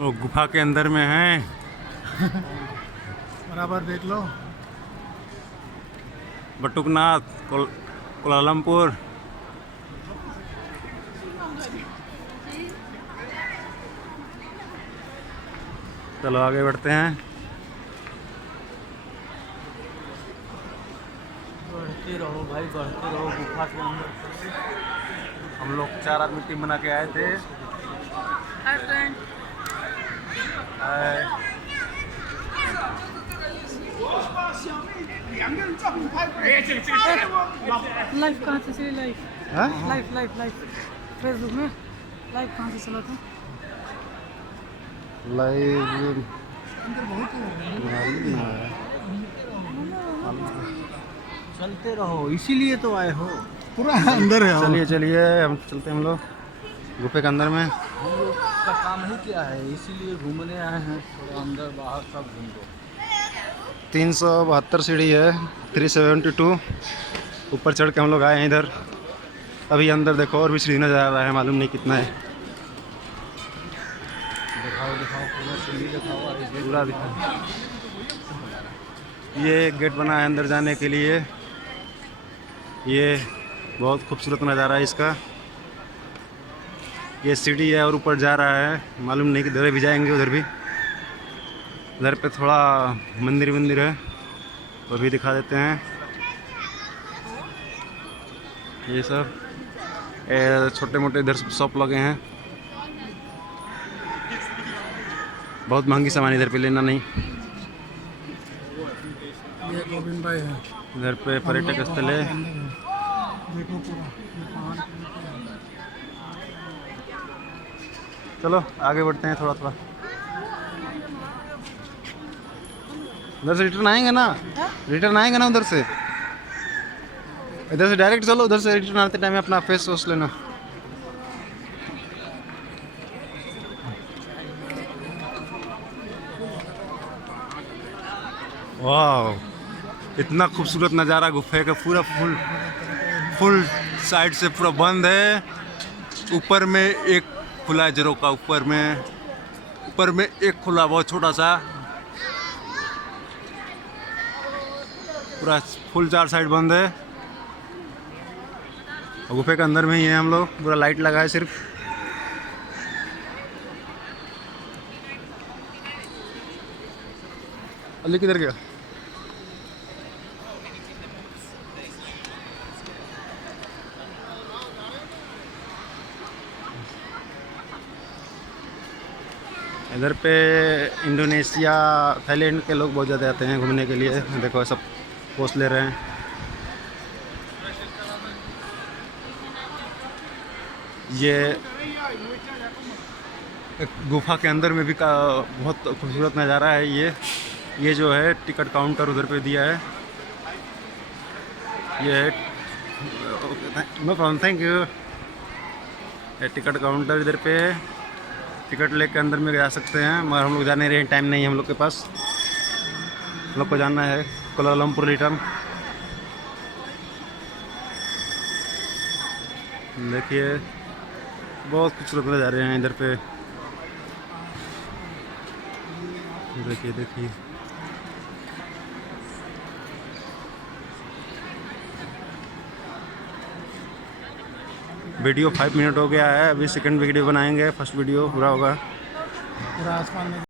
वो गुफा के अंदर में है। बराबर देख लो। बटुकनाथ कोलालमपुर। चलो आगे बढ़ते हैं। बढ़ते रहो भाई, बढ़ते रहो गुफा के अंदर। हम लोग 4 आदमी टीम बना के आए थे। हाय। लाइव कहाँ से चली? लाइव हाँ? लाइव लाइव लाइव फेसबुक में लाइव कहाँ से चला था? लाइव चलते रहो, इसीलिए तो आए हो। पूरा अंदर है। चलिए चलिए हम चलते हैं। हम लोग गुफे के अंदर में। हम लोग का काम ही क्या है, इसीलिए घूमने आए हैं। थोड़ा अंदर बाहर सब घूम लो। 372 सीढ़ी है, 372। ऊपर चढ़ के हम लोग आए हैं इधर। अभी अंदर देखो और भी सीढ़ी नजर आ रहा है, मालूम नहीं कितना है। दिखाओ दिखाओ, पूरा सीढ़ी दिखाओ। पूरा दिखा। ये एक गेट बना है अंदर जाने के लिए। ये बहुत खूबसूरत नज़ारा है इसका। ये सीढ़ी है और ऊपर जा रहा है, मालूम नहीं कि इधर भी जाएंगे, उधर भी। इधर पे थोड़ा मंदिर है, वो भी दिखा देते हैं। ये सब छोटे मोटे इधर शॉप लगे हैं। बहुत महंगी सामान इधर पे लेना नहीं। ये गोविंद भाई है। इधर पे पर्यटक स्थल है। देखो पूरा ये पहाड़। चलो आगे बढ़ते हैं थोड़ा थोड़ा। उधर से रिटर्न आएंगे ना? रिटर्न आएंगे ना उधर से? इधर से डायरेक्ट चलो, उधर से रिटर्न आते टाइम अपना फेस वॉश लेना। वाह, इतना खूबसूरत नज़ारा गुफे का। पूरा फुल साइड से पूरा बंद है। ऊपर में एक खुला है जरो का। ऊपर में एक खुला, बहुत छोटा सा। पूरा फुल 4 साइड बंद है। और गुफे के अंदर में ही है हम लोग। पूरा लाइट लगा है सिर्फ। अली किधर गया? इधर पे इंडोनेशिया, थाईलैंड के लोग बहुत ज़्यादा आते हैं घूमने के लिए। देखो सब पोस्ट ले रहे हैं। ये एक गुफा के अंदर में भी का बहुत खूबसूरत नज़ारा है। ये जो है टिकट काउंटर उधर पे दिया है। ये है, नो प्रॉब्लम, थैंक यू। ये टिकट काउंटर इधर पे है। टिकट लेके अंदर में जा सकते हैं, मगर हम लोग जा नहीं रहे हैं, टाइम नहीं है हम लोग के पास। हम लोग को जाना है कोलालमपुर रिटर्न। देखिए बहुत खूबसूरत नज़ारे हैं इधर पे। देखिए वीडियो 5 मिनट हो गया है। अभी सेकंड वीडियो बनाएंगे, फर्स्ट वीडियो पूरा होगा। पूरा आसमान में